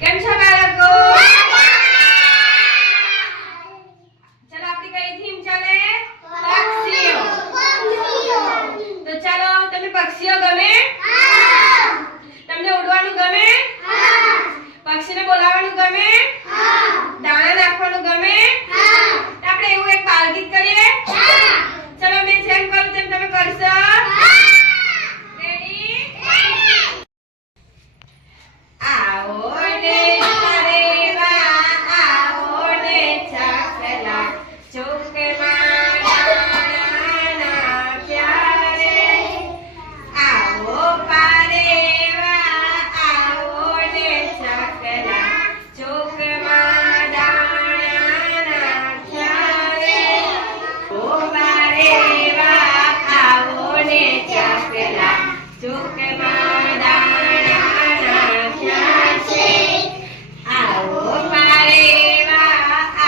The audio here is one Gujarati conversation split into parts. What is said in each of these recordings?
કેમ છો બાળકો? ચલો આપણી કઈ થીમ ચાલે? પક્ષીઓ. તો ચાલો, તમને પક્ષીઓ ગમે? તમને ઉડવાનું ગમે? પક્ષીને બોલાવવાનું ગમે? દાણા નાખવાનું ગમે? આપણે એવું એક બાળગીત કરીએ? ચલો મેં જેમ કરું તેમ તમે કરશો? રેડી? આવો ને કરેવા, આવો ને ચાકલા, ચોકમાં દાણા પ્યારે. આવો પારેવા, આવો ને ચાકલા, ચોકમાં દાણા પ્યારે. ઓ પારેવા, આવો ને ચાકલા, ચોકમાં દાણા પ્યારે. આવો પારેવા,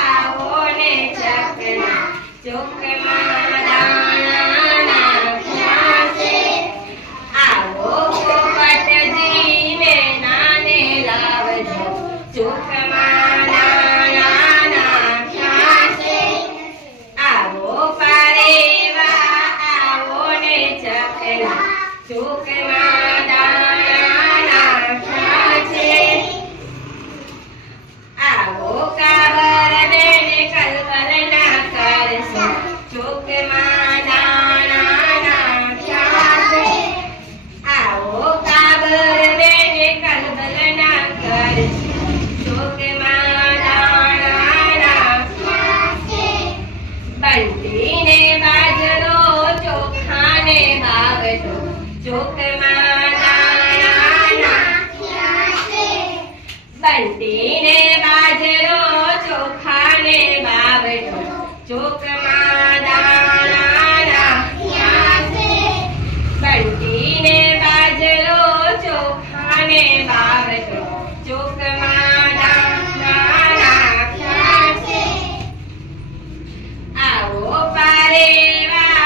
આવો ને ચાકલા, ચોકમાં દાણા પ્યારે. આવો પોપટજી મેનાને લાવજો, ચોકમાં દાણા પ્યારે. આવો પારેવા, આવો ને ચાકલા, ચોકમાં દાણા પ્યારે. આવો કાબર બેન કલકલના કરશો, ચોકમાં દાણા પ્યારે. આવો કાબર બેન કલકલના કરશો, ચોકમાં દાણા પ્યારે. બંટીને બાજરો, ચોખાને બાવટો, ચોકમાં દાણા પ્યારે. બંટીને બાજરો, ચોખાને બાવટો, ચોકમાં દાણા પ્યારે. બંટીને બાજરો, ચોખાને બાવટો, ચોકમાં દાણા પ્યારે. આવો પારેવા,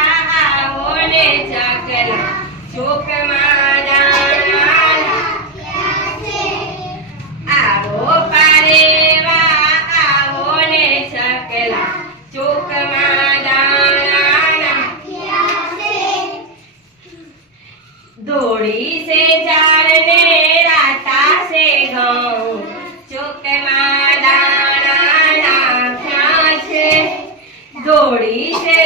આવો ને ચાકલા, ચોકમાં દાણા પ્યારે. આવો પારેવા, આવો ને ચાકલા, ચોકમાં દાણા પ્યારે. દોડી સે ઝાડ ને રાતા સે ઘઉં, ચોકમાં દાણા નાખ્યા છે. દોડી સે